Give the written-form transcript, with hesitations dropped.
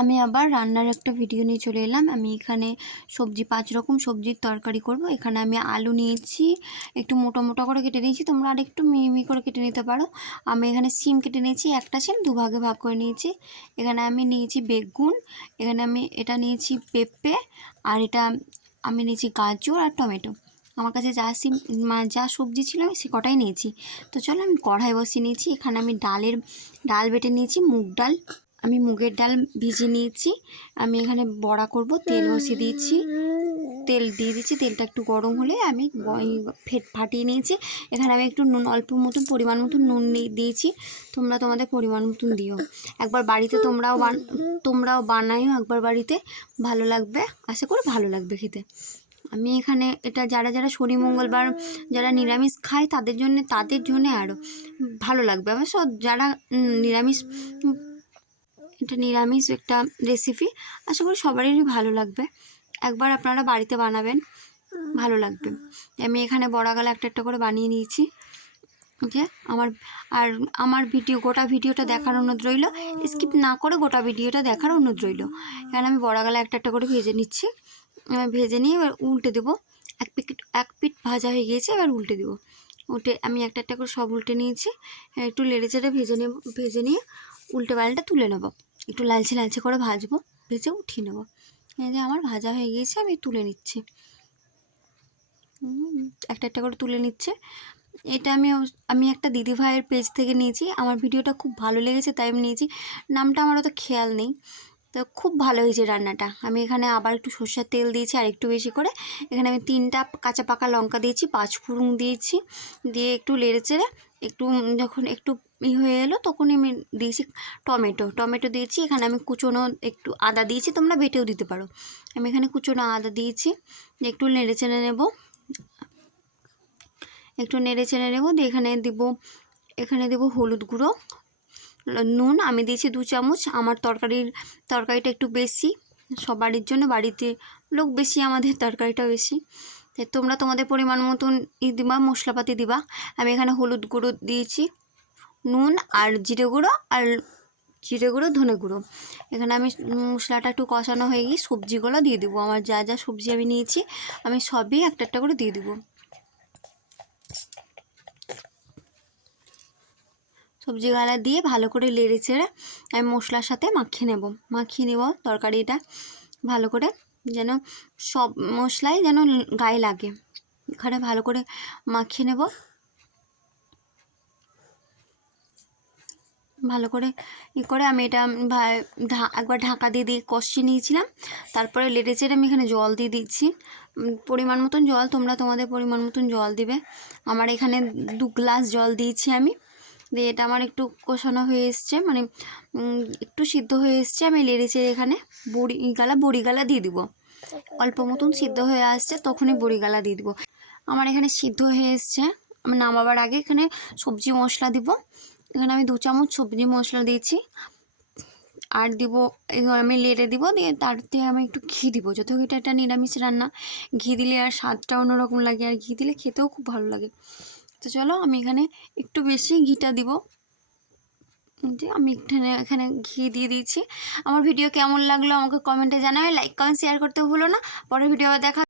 আমি আবার রান্নার একটা ভিডিও নিয়ে চলে এলাম। আমি এখানে সবজি 5 রকম সবজির তরকারি করব। এখানে আমি আলু নিয়েছি, একটু মোটা মোটা করে কেটে নিয়েছি, তোমরা আর একটু মিহি করে কেটে নিতে পারো। আমি এখানে সিম কেটে নিয়েছি, একটা সিম দুভাগে ভাগ করে নিয়েছি। এখানে আমি নিয়েছি বেগুন, এখানে আমি এটা নিয়েছি পেঁপে, আর এটা আমি নিয়েছি গাজর আর টমেটো। আমার কাছে যা সবজি ছিল আমি সে কটাই নিয়েছি। তো চলো আমি কড়াই বসিয়ে নিয়েছি। এখানে আমি ডাল বেটে নিয়েছি, মুগ ডাল। আমি মুগের ডাল ভিজিয়ে নিয়েছি। আমি এখানে বড়া করব, তেল বসিয়ে দিয়েছি, তেল দিয়ে দিচ্ছি। তেলটা একটু গরম হলে আমি ফাটিয়ে নিয়েছি। এখানে আমি একটু নুন, অল্প মতন পরিমাণ মতন নুন দিয়েছি। তোমরা তোমাদের পরিমাণ মতন দিও। একবার বাড়িতে তোমরাও বানাইও একবার বাড়িতে, ভালো লাগবে, আশা করি ভালো লাগবে খেতে। আমি এখানে এটা যারা শনি মঙ্গলবার যারা নিরামিষ খায় তাদের জন্য আরও ভালো লাগবে। অবশ্য যারা নিরামিষ একটা রেসিপি, আশা করি সবারই ভালো লাগবে। একবার আপনারা বাড়িতে বানাবেন, ভালো লাগবে। আমি এখানে বড়া গালা একটা করে বানিয়ে নিয়েছি। ওকে, আমার গোটা ভিডিওটা দেখার অনুরোধ রইল, স্কিপ না করে গোটা ভিডিওটা দেখার অনুরোধ রইল। এখানে আমি বড়া গালা একটা করে ভেজে নিচ্ছি। ভেজে নিয়ে এবার উল্টে দেবো। এক পিঠ ভাজা হয়ে গিয়েছে, এবার উল্টে দেবো। আমি একটা করে সব উল্টে নিয়েছি। একটু লেড়ে চেড়ে ভেজে নিয়ে উল্টে পাল্টা তুলে নেবো। একটু লালচে করে ভাজবো, ভেজে উঠিয়ে নেবো। এই যে আমার ভাজা হয়ে গিয়েছে, আমি তুলে নিচ্ছি। একটা করে তুলে নিচ্ছে। এটা আমি একটা দিদিভাইয়ের পেজ থেকে নিয়েছি। আমার ভিডিওটা খুব ভালো লেগেছে তাই আমি নিয়েছি। নামটা আমার অত খেয়াল নেই, তো খুব ভালো হয়েছে রান্নাটা। আমি এখানে আবার একটু সর্ষের তেল দিয়েছি আর একটু বেশি করে। এখানে আমি 3টা কাঁচা পাকা লঙ্কা দিয়েছি, 5 ফোড়ন দিয়েছি, দিয়ে একটু নেড়ে চেড়ে যখন একটু হয়ে এলো তখনই আমি দিয়েছি টমেটো দিয়েছি। এখানে আমি কুচোনো একটু আদা দিয়েছি, তোমরা বেটেও দিতে পারো। আমি এখানে কুচোনো আদা দিয়েছি, একটু নেড়ে চেড়ে নেবো। দিয়ে এখানে দেবো হলুদ গুঁড়ো, নুন আমি দিয়েছি 2 চামচ। আমার তরকারিটা একটু বেশি, সবারই জন্য, বাড়িতে লোক বেশি, আমাদের তরকারিটা বেশি, তাই তোমরা তোমাদের পরিমাণ মতন দিবা, মশলাপাতি দিবা। আমি এখানে হলুদ গুঁড়ো দিয়েছি, নুন আর জিরে গুঁড়ো ধনে গুঁড়ো। এখানে আমি মশলাটা একটু কষানো হয়ে গিয়ে সবজিগুলো দিয়ে দেবো। আমার যা সবজি আমি নিয়েছি আমি সবই একটা করে দিয়ে দেবো। সবজিগুলো দিয়ে ভালো করে নেড়ে চেড়ে আমি মশলার সাথে মাখিয়ে নেব তরকারিটা ভালো করে, যেন সব মশলাই যেন গায়ে লাগে। এখানে ভালো করে মাখিয়ে নেব। ভালো করে আমি এটা একবার ঢাকা দিয়ে কষিয়ে নিয়েছিলাম। তারপরে নেড়ে চেড়ে আমি এখানে জল দিয়ে দিচ্ছি, পরিমাণ মতন জল। তোমরা তোমাদের পরিমাণ মতন জল দিবে। আমার এখানে 2 গ্লাস জল দিয়েছি আমি। দিয়ে এটা আমার একটু কষানো হয়ে এসছে, মানে একটু সিদ্ধ হয়ে এসছে। আমি নেড়ে চেড়ে এখানে বড়ি গালা দিয়ে দিব। অল্প মতন সিদ্ধ হয়ে আসছে, তখনই বড়ি গালা দিয়ে দিব। আমার এখানে সিদ্ধ হয়ে এসছে। আমি নামাবার আগে এখানে সবজি মশলা দিব। এখানে আমি 2 চামচ সবজি মশলা দিয়েছি, আর দিব আমি নেড়ে দিব। দিয়ে তাতে আমি একটু ঘি দিব, যত এটা নিরামিষ রান্না, ঘি দিলে আর স্বাদটা অন্যরকম লাগে, আর ঘি দিলে খেতেও খুব ভালো লাগে। তো চলো আমি এখানে একটু বেশি ঘিটা দিব। যে আমি এখানে ঘি দিয়ে দিয়েছি। আমার ভিডিও কেমন লাগলো আমাকে কমেন্টে জানাবে, লাইক কমেন্ট শেয়ার করতে ভুলো না। পরের ভিডিও দেখা।